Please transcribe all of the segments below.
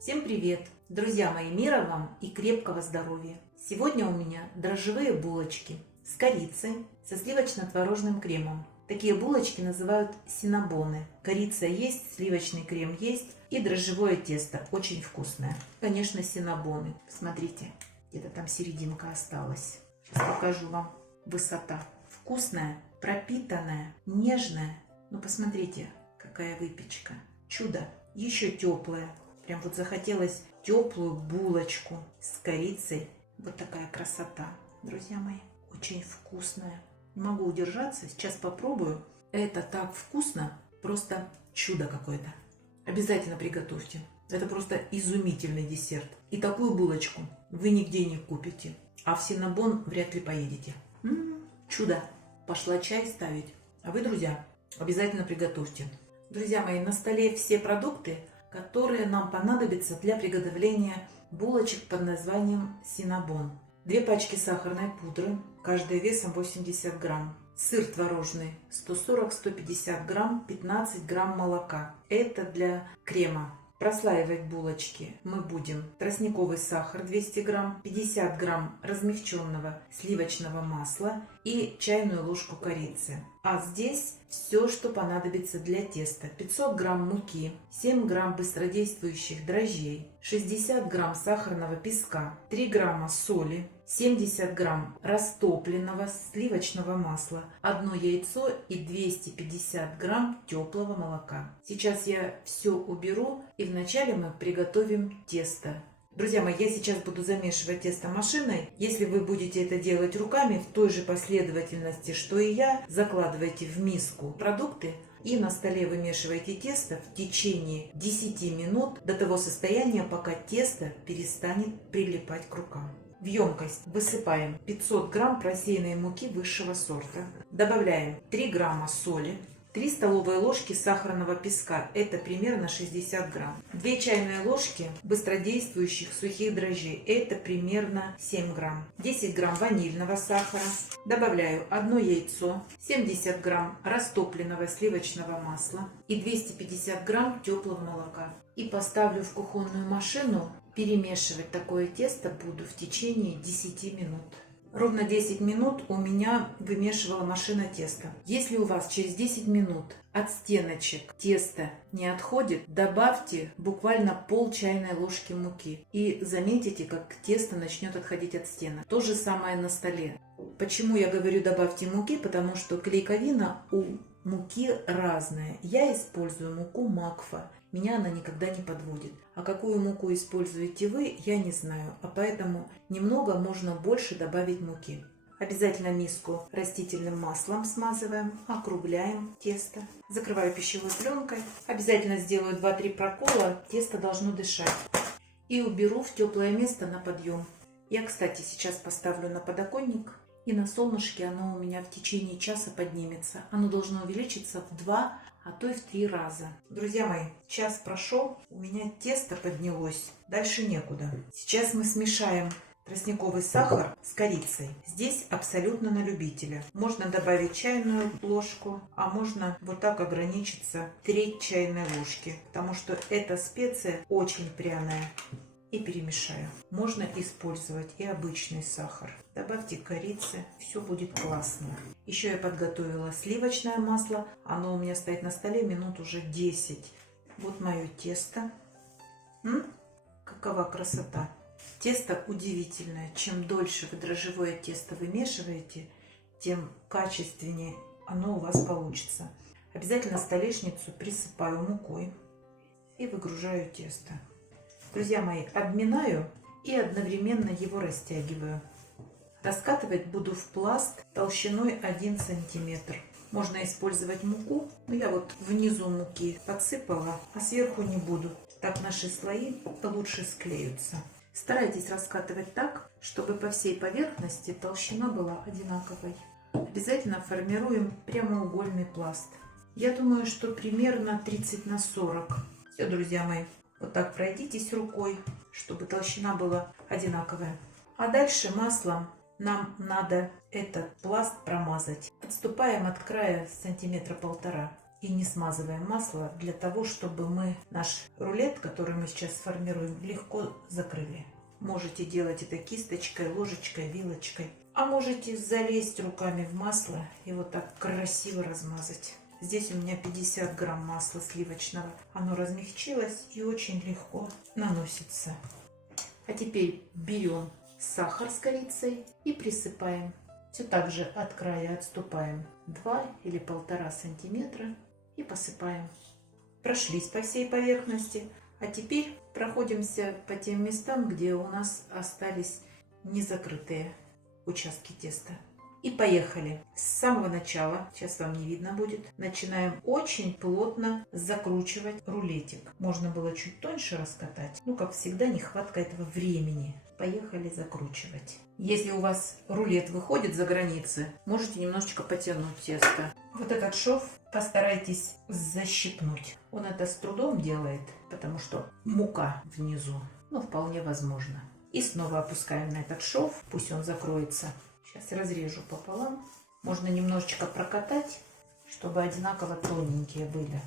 Всем привет! Друзья мои, мира вам и крепкого здоровья! Сегодня у меня дрожжевые булочки с корицей, со сливочно-творожным кремом. Такие булочки называют синнабоны. Корица есть, сливочный крем есть и дрожжевое тесто очень вкусное. Конечно, синнабоны. Смотрите, где-то там серединка осталась. Сейчас покажу вам высота. Вкусная, пропитанная, нежная. Ну посмотрите, какая выпечка. Чудо! Еще теплая. Прям вот захотелось теплую булочку с корицей. Вот такая красота, друзья мои. Очень вкусная. Не могу удержаться, сейчас попробую. Это так вкусно, просто чудо какое-то. Обязательно приготовьте. Это просто изумительный десерт. И такую булочку вы нигде не купите. А в Синнабон вряд ли поедете. Чудо. Пошла чай ставить. А вы, друзья, обязательно приготовьте. Друзья мои, на столе все продукты, которые нам понадобятся для приготовления булочек под названием синнабон. 2 пачки сахарной пудры, каждая весом 80 грамм. Сыр творожный 140-150 грамм, 15 грамм молока. Это для крема. Прослаивать булочки мы будем тростниковый сахар 200 грамм, 50 грамм размягченного сливочного масла и чайную ложку корицы. А здесь все, что понадобится для теста. 500 грамм муки, 7 грамм быстродействующих дрожжей, 60 грамм сахарного песка, 3 грамма соли, 70 грамм растопленного сливочного масла, 1 яйцо и 250 грамм теплого молока. Сейчас я все уберу, и вначале мы приготовим тесто. Друзья мои, я сейчас буду замешивать тесто машиной. Если вы будете это делать руками в той же последовательности, что и я, закладывайте в миску продукты и на столе вымешивайте тесто в течение 10 минут до того состояния, пока тесто перестанет прилипать к рукам. В емкость высыпаем 500 грамм просеянной муки высшего сорта. Добавляем 3 грамма соли, 3 столовые ложки сахарного песка, это примерно 60 грамм. 2 чайные ложки быстродействующих сухих дрожжей, это примерно 7 грамм. 10 грамм ванильного сахара. Добавляю 1 яйцо, 70 грамм растопленного сливочного масла и 250 грамм теплого молока. И поставлю в кухонную машину. Перемешивать такое тесто буду в течение 10 минут. Ровно 10 минут у меня вымешивала машина тесто. Если у вас через 10 минут от стеночек тесто не отходит, добавьте буквально пол чайной ложки муки. И заметите, как тесто начнет отходить от стенок. То же самое на столе. Почему я говорю добавьте муки? Потому что клейковина у муки разная. Я использую муку Макфа. Меня она никогда не подводит. А какую муку используете вы, я не знаю. А поэтому немного можно больше добавить муки. Обязательно миску растительным маслом смазываем, округляем тесто. Закрываю пищевой пленкой. Обязательно сделаю 2-3 прокола. Тесто должно дышать. И уберу в теплое место на подъем. Я, кстати, сейчас поставлю на подоконник. И на солнышке оно у меня в течение часа поднимется. Оно должно увеличиться в 2, а то и в 3 раза. Друзья мои, час прошел, у меня тесто поднялось. Дальше некуда. Сейчас мы смешаем тростниковый сахар с корицей. Здесь абсолютно на любителя. Можно добавить чайную ложку, а можно вот так ограничиться 1/3 чайной ложки. Потому что эта специя очень пряная. И перемешаю. Можно использовать и обычный сахар. Добавьте корицы, все будет классно. Еще я подготовила сливочное масло. Оно у меня стоит на столе минут уже 10. Вот мое тесто. Какова красота. Тесто удивительное. Чем дольше вы дрожжевое тесто вымешиваете, тем качественнее оно у вас получится. Обязательно столешницу присыпаю мукой и выгружаю тесто. Друзья мои, обминаю и одновременно его растягиваю. Раскатывать буду в пласт толщиной 1 сантиметр. Можно использовать муку, но я вот внизу муки подсыпала, а сверху не буду. Так наши слои лучше склеются. Старайтесь раскатывать так, чтобы по всей поверхности толщина была одинаковой. Обязательно формируем прямоугольный пласт. Я думаю, что примерно 30 на 40. Все, друзья мои. Вот так пройдитесь рукой, чтобы толщина была одинаковая. А дальше маслом нам надо этот пласт промазать. Отступаем от края сантиметра 1,5. и не смазываем масло для того, чтобы мы наш рулет, который мы сейчас сформируем, легко закрыли. Можете делать это кисточкой, ложечкой, вилочкой. А можете залезть руками в масло и вот так красиво размазать. Здесь у меня 50 грамм масла сливочного. Оно размягчилось и очень легко наносится. А теперь берем сахар с корицей и присыпаем. Все так же от края отступаем 2 или 1,5 сантиметра и посыпаем. Прошлись по всей поверхности. А теперь проходимся по тем местам, где у нас остались незакрытые участки теста. И поехали. С самого начала, сейчас вам не видно будет, начинаем очень плотно закручивать рулетик. Можно было чуть тоньше раскатать, но, как всегда, нехватка этого времени. Поехали закручивать. Если у вас рулет выходит за границы, можете немножечко потянуть тесто. Вот этот шов постарайтесь защипнуть. Он это с трудом делает, потому что мука внизу, но вполне возможно. И снова опускаем на этот шов, пусть он закроется. Сейчас разрежу пополам. Можно немножечко прокатать, чтобы одинаково тоненькие были.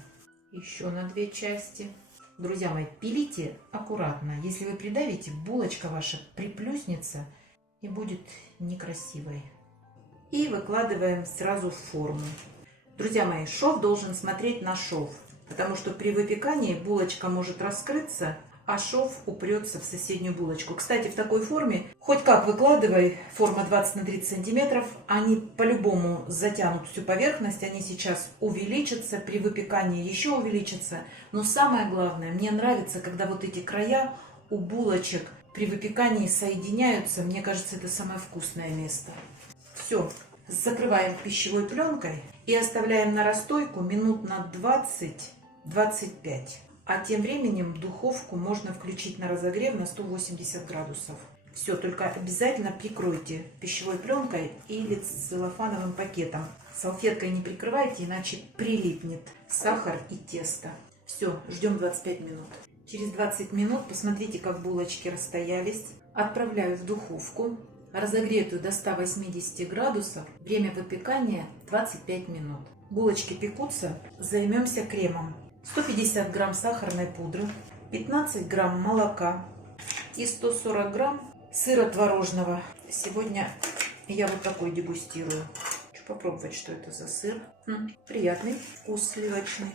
Еще на 2 части. Друзья мои, пилите аккуратно. Если вы придавите, булочка ваша приплюснется и будет некрасивой. И выкладываем сразу в форму. Друзья мои, шов должен смотреть на шов, потому что при выпекании булочка может раскрыться, а шов упрется в соседнюю булочку. Кстати, в такой форме, хоть как выкладывай, форма 20 на 30 сантиметров, они по-любому затянут всю поверхность, они сейчас увеличатся, при выпекании еще увеличатся. Но самое главное, мне нравится, когда вот эти края у булочек при выпекании соединяются. Мне кажется, это самое вкусное место. Все, закрываем пищевой пленкой и оставляем на расстойку минут на 20-25. А тем временем духовку можно включить на разогрев на 180 градусов. Все, только обязательно прикройте пищевой пленкой или целлофановым пакетом. Салфеткой не прикрывайте, иначе прилипнет сахар и тесто. Все, ждем 25 минут. Через 20 минут посмотрите, как булочки расстоялись. Отправляю в духовку, разогретую до 180 градусов. Время выпекания 25 минут. Булочки пекутся, займемся кремом. 150 грамм сахарной пудры, 15 грамм молока и 140 грамм сыра творожного. Сегодня я вот такой дегустирую. Хочу попробовать, что это за сыр. Приятный вкус сливочный.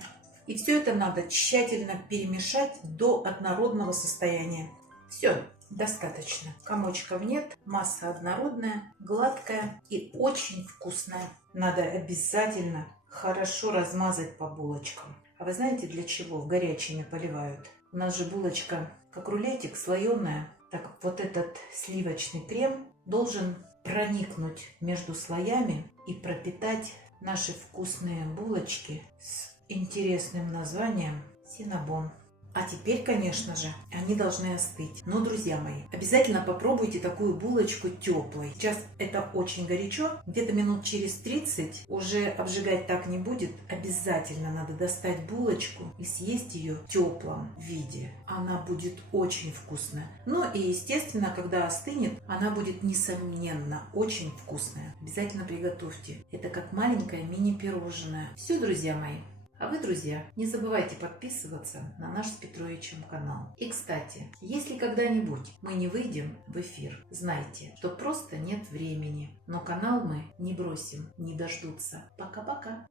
И все это надо тщательно перемешать до однородного состояния. Все, достаточно. Комочков нет, масса однородная, гладкая и очень вкусная. Надо обязательно хорошо размазать по булочкам. А вы знаете, для чего в горячими поливают? У нас же булочка как рулетик, слоеная. Так вот этот сливочный крем должен проникнуть между слоями и пропитать наши вкусные булочки с интересным названием синнабон. А теперь, конечно же, они должны остыть. Но, друзья мои, обязательно попробуйте такую булочку теплой. Сейчас это очень горячо. Где-то минут через 30 уже обжигать так не будет. Обязательно надо достать булочку и съесть ее в теплом виде. Она будет очень вкусная. Ну и, естественно, когда остынет, она будет, несомненно, очень вкусная. Обязательно приготовьте. Это как маленькое мини-пирожное. Все, друзья мои. А вы, друзья, не забывайте подписываться на наш с Петровичем канал. И, кстати, если когда-нибудь мы не выйдем в эфир, знайте, что просто нет времени. Но канал мы не бросим, не дождутся. Пока-пока!